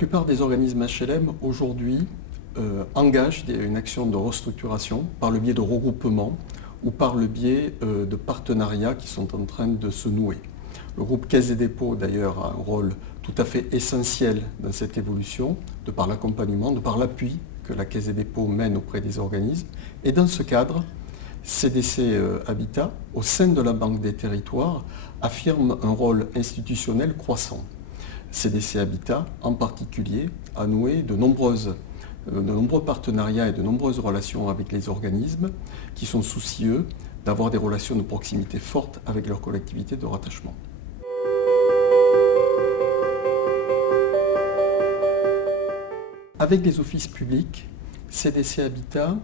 plupart des organismes HLM aujourd'hui engagent une action de restructuration par le biais de regroupements ou par le biais de partenariats qui sont en train de se nouer. Le groupe Caisse des dépôts d'ailleurs a un rôle tout à fait essentiel dans cette évolution, de par l'accompagnement, de par l'appui que la Caisse des dépôts mène auprès des organismes. Et dans ce cadre, CDC Habitat, au sein de la Banque des Territoires, affirme un rôle institutionnel croissant. CDC Habitat, en particulier, a noué de nombreux partenariats et de nombreuses relations avec les organismes qui sont soucieux d'avoir des relations de proximité fortes avec leurs collectivités de rattachement. Avec les offices publics, CDC Habitat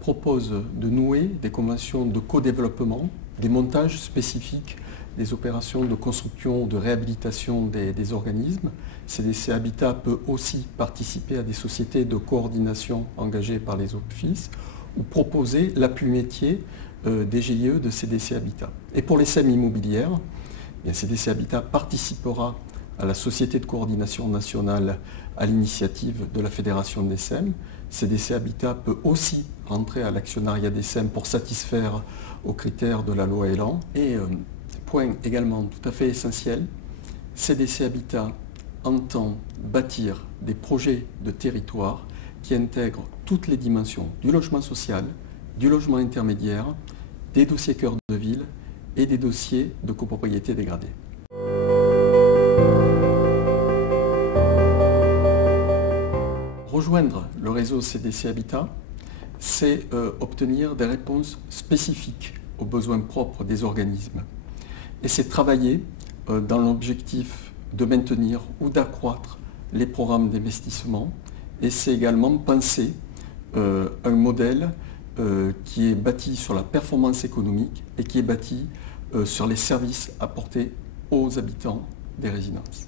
propose de nouer des conventions de co-développement, des montages spécifiques, des opérations de construction, de réhabilitation des organismes. CDC Habitat peut aussi participer à des sociétés de coordination engagées par les offices ou proposer l'appui métier des GIE de CDC Habitat. Et pour les SEM immobilières, CDC Habitat participera à la Société de coordination nationale à l'initiative de la Fédération des SEM. CDC Habitat peut aussi rentrer à l'actionnariat des SEM pour satisfaire aux critères de la loi Elan. Et point également tout à fait essentiel, CDC Habitat entend bâtir des projets de territoire qui intègrent toutes les dimensions du logement social, du logement intermédiaire, des dossiers cœur de ville et des dossiers de copropriété dégradée. Rejoindre le réseau CDC Habitat, c'est obtenir des réponses spécifiques aux besoins propres des organismes. Et c'est travailler dans l'objectif de maintenir ou d'accroître les programmes d'investissement. Et c'est également penser un modèle qui est bâti sur la performance économique et qui est bâti sur les services apportés aux habitants des résidences.